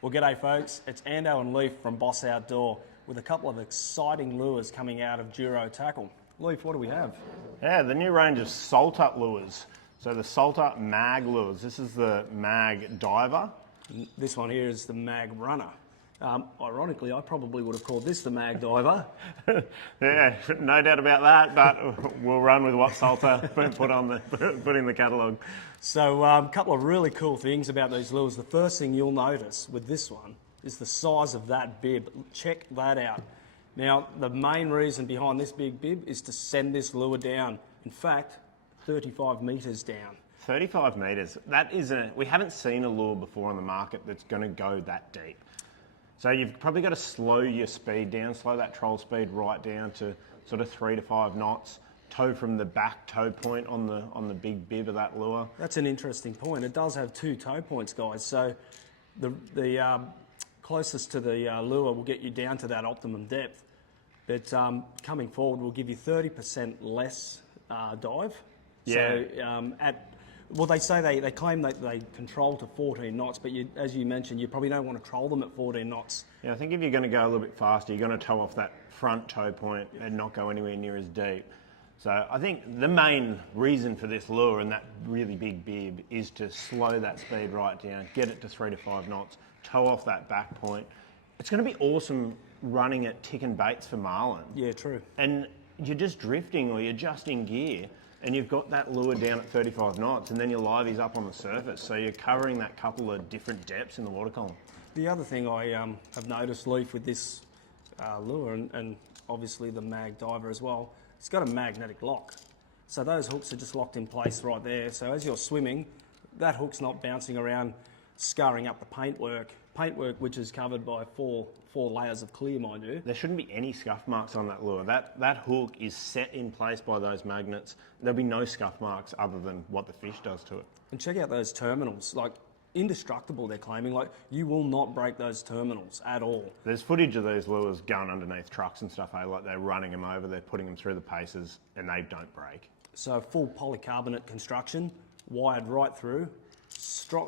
Well, g'day folks, it's Ando and Leaf from Boss Outdoor with a couple of exciting lures coming out of Duro Tackle. Leaf, what do we have? Yeah, the new range of Salta lures. So the Salta Mag lures. This is the MagDiver. This one here is the MagRunner. Ironically, I probably would have called this the MagDiver. Yeah, no doubt about that, but we'll run with what Salta put in the catalogue. So a couple of really cool things about these lures. The first thing you'll notice with this one is the size of that bib. Check that out. Now, the main reason behind this big bib is to send this lure down. In fact, 35 metres down. 35 metres. That is we haven't seen a lure before on the market that's going to go that deep. So you've probably got to slow your speed down, slow that troll speed right down to sort of 3 to 5 knots. Tow from the back tow point on the big bib of that lure. That's an interesting point. It does have 2 tow points, guys. So the closest to the lure will get you down to that optimum depth. But coming forward will give you 30% less dive. Yeah. So well, they say they claim that they control to 14 knots, but as you mentioned, you probably don't want to troll them at 14 knots. Yeah, I think if you're going to go a little bit faster, you're going to tow off that front tow point and not go anywhere near as deep. So I think the main reason for this lure and that really big bib is to slow that speed right down, get it to 3 to 5 knots, tow off that back point. It's going to be awesome running at ticking baits for marlin. Yeah, true. And you're just drifting or you're just in gear and you've got that lure down at 35 knots and then your livey's up on the surface. So you're covering that couple of different depths in the water column. The other thing I have noticed, Leaf, with this lure and obviously the MagDiver as well, it's got a magnetic lock. So those hooks are just locked in place right there. So as you're swimming, that hook's not bouncing around, scarring up the paintwork. Paintwork which is covered by four layers of clear, mind you. There shouldn't be any scuff marks on that lure. That hook is set in place by those magnets. There'll be no scuff marks other than what the fish does to it. And check out those terminals. Like, indestructible, they're claiming. Like, you will not break those terminals at all. There's footage of these lures going underneath trucks and stuff, like they're running them over, they're putting them through the paces and they don't break. So full polycarbonate construction, wired right through.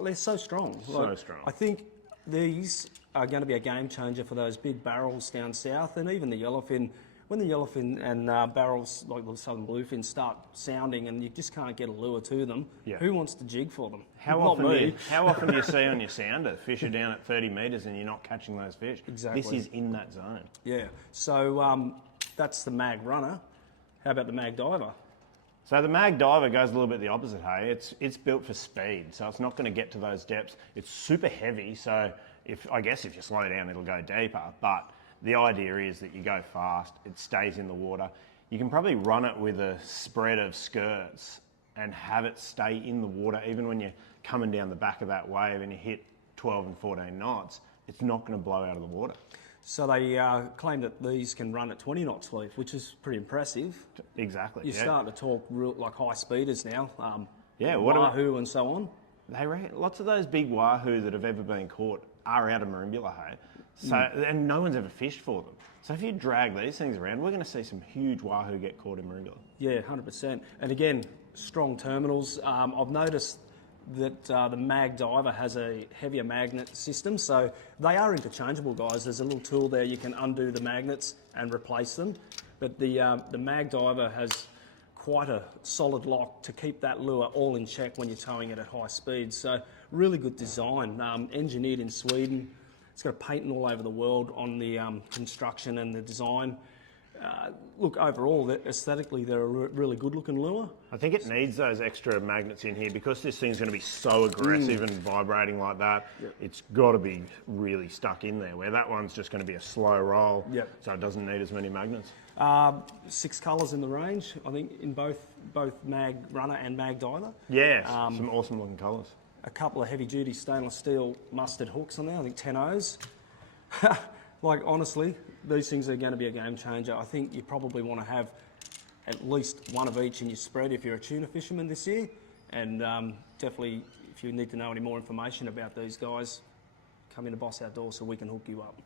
They're so strong. So strong. I think these are going to be a game changer for those big barrels down south and even the yellowfin. When the yellowfin and barrels like the southern bluefin start sounding and you just can't get a lure to them, yeah. Who wants to jig for them? How often do you see on your sounder fish are down at 30 metres and you're not catching those fish? Exactly. This is in that zone. Yeah. So that's the MagRunner. How about the MagDiver? So the MagDiver goes a little bit the opposite, hey? It's built for speed, so it's not going to get to those depths. It's super heavy, so I guess if you slow down, it'll go deeper, but the idea is that you go fast, it stays in the water. You can probably run it with a spread of skirts and have it stay in the water, even when you're coming down the back of that wave and you hit 12 and 14 knots, it's not going to blow out of the water. So they claim that these can run at 20 knots, Leaf, which is pretty impressive. Exactly. You're starting to talk real, like high speeders now. Yeah, wahoo and so on. Lots of those big wahoo that have ever been caught are out of Marimbula, hey? So, and no one's ever fished for them. So if you drag these things around, we're going to see some huge wahoo get caught in Marimbula. Yeah, 100%. And again, strong terminals. I've noticed that the MagDiver has a heavier magnet system, so they are interchangeable, guys. There's a little tool there, you can undo the magnets and replace them. But the MagDiver has quite a solid lock to keep that lure all in check when you're towing it at high speed. So really good design, engineered in Sweden. It's got a patent all over the world on the construction and the design. Look, overall, aesthetically, they're a really good-looking lure. I think it needs those extra magnets in here because this thing's going to be so aggressive and vibrating like that. Yep. It's got to be really stuck in there, where that one's just going to be a slow roll, yep. So it doesn't need as many magnets. 6 colours in the range, I think, in both MagRunner and MagDiver. Yeah, some awesome-looking colours. A couple of heavy-duty stainless steel mustard hooks on there, I think 10 O's. Like, honestly, these things are going to be a game changer. I think you probably want to have at least one of each in your spread if you're a tuna fisherman this year. And definitely, if you need to know any more information about these guys, come into Boss Outdoors so we can hook you up.